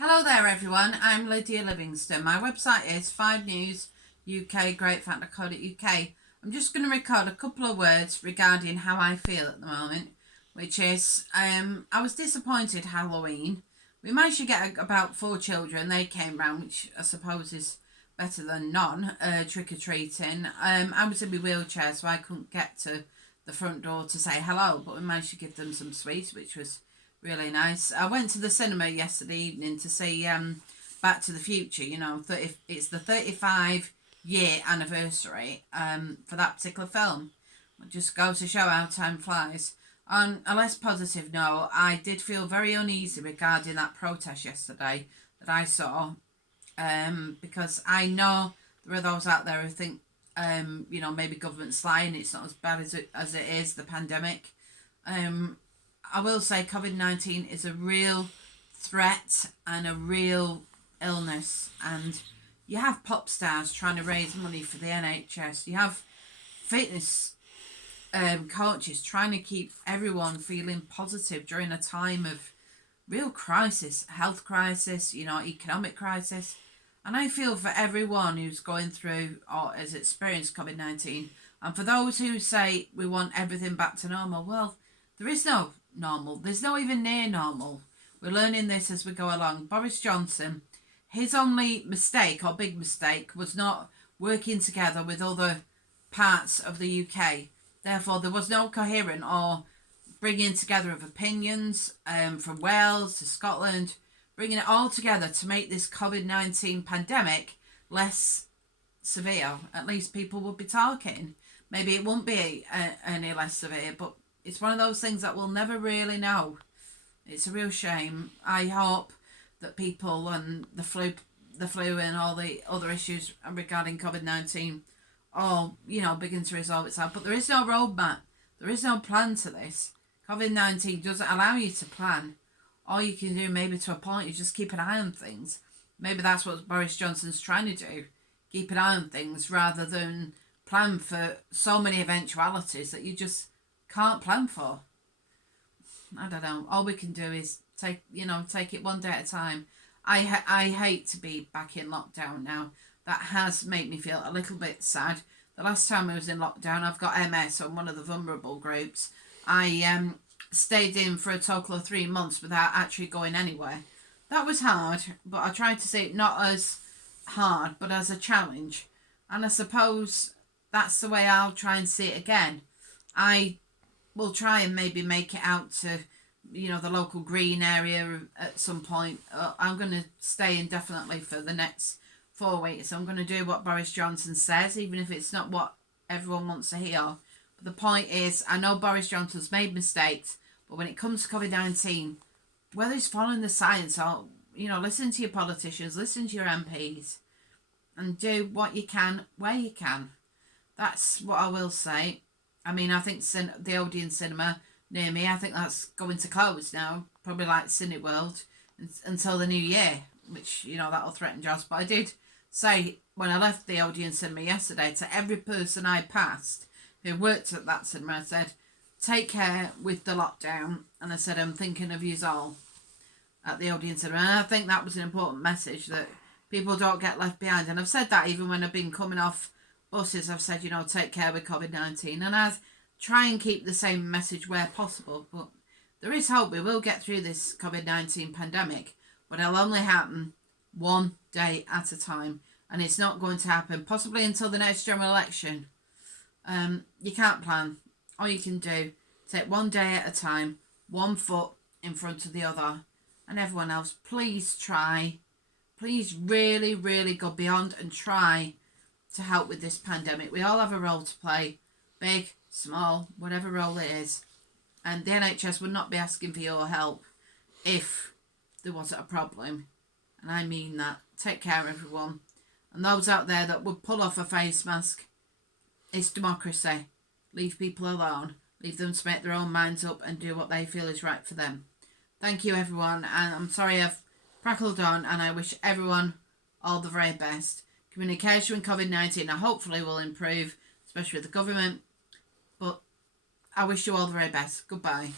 Hello there everyone, I'm Lydia Livingston. My website is 5News UK greatfactor.co.uk. I'm just going to record a couple of words regarding how I feel at the moment, which is I was disappointed Halloween. We managed to get about 4 children. They came round, which I suppose is better than none, trick-or-treating. I was in my wheelchair, so I couldn't get to the front door to say hello, but we managed to give them some sweets, which was really nice. I went to the cinema yesterday evening to see Back to the Future. It's the 35-year anniversary for that particular film. It just goes to show how time flies. On a less positive note, I did feel very uneasy regarding that protest yesterday that I saw, because I know there are those out there who think, maybe government's lying, it's not as bad as it is, the pandemic. I will say COVID-19 is a real threat and a real illness, and you have pop stars trying to raise money for the NHS. You have fitness coaches trying to keep everyone feeling positive during a time of real crisis, health crisis, economic crisis. And I feel for everyone who's going through or has experienced COVID-19. And for those who say we want everything back to normal, well, there is no normal. There's no even near normal. We're learning this as we go along. Boris Johnson, his only mistake or big mistake was not working together with other parts of the UK. Therefore, there was no coherent or bringing together of opinions from Wales to Scotland, bringing it all together to make this COVID-19 pandemic less severe. At least people would be talking. Maybe it won't be any less severe, but it's one of those things that we'll never really know. It's a real shame. I hope that people and the flu and all the other issues regarding COVID-19 all, begin to resolve itself. But there is no roadmap. There is no plan to this. COVID-19 doesn't allow you to plan. All you can do, maybe to a point, is just keep an eye on things. Maybe that's what Boris Johnson's trying to do. Keep an eye on things rather than plan for so many eventualities that you just can't plan for. I don't know. All we can do is take it one day at a time. I hate to be back in lockdown now. That has made me feel a little bit sad. The last time I was in lockdown, I've got MS on one of the vulnerable groups. I stayed in for a total of 3 months without actually going anywhere. That was hard, but I tried to see it not as hard, but as a challenge. And I suppose that's the way I'll try and see it again. I will try and maybe make it out to, the local green area at some point. I'm going to stay indefinitely for the next 4 weeks. I'm going to do what Boris Johnson says, even if it's not what everyone wants to hear. But the point is, I know Boris Johnson's made mistakes, but when it comes to COVID-19, whether he's following the science or, listen to your politicians, listen to your MPs, and do what you can, where you can. That's what I will say. I mean, I think the Odeon Cinema near me, I think that's going to close now, probably like Cineworld, until the new year, which, that'll threaten jobs. But I did say when I left the Odeon Cinema yesterday to every person I passed who worked at that cinema, I said, take care with the lockdown. And I said, I'm thinking of yous all at the Odeon Cinema. And I think that was an important message, that people don't get left behind. And I've said that even when I've been coming off buses. I've said, take care with COVID-19. And I try and keep the same message where possible. But there is hope. We will get through this COVID-19 pandemic. But it'll only happen one day at a time. And it's not going to happen possibly until the next general election. You can't plan. All you can do, take one day at a time, one foot in front of the other. And everyone else, please try. Please really, really go beyond and try to help with this pandemic. We all have a role to play. Big, small, whatever role it is. And the NHS would not be asking for your help if there wasn't a problem. And I mean that. Take care, everyone. And those out there that would pull off a face mask, it's democracy. Leave people alone. Leave them to make their own minds up and do what they feel is right for them. Thank you, everyone. And I'm sorry I've prackled on, and I wish everyone all the very best. Communication with COVID-19 hopefully will improve, especially with the government. But I wish you all the very best. Goodbye.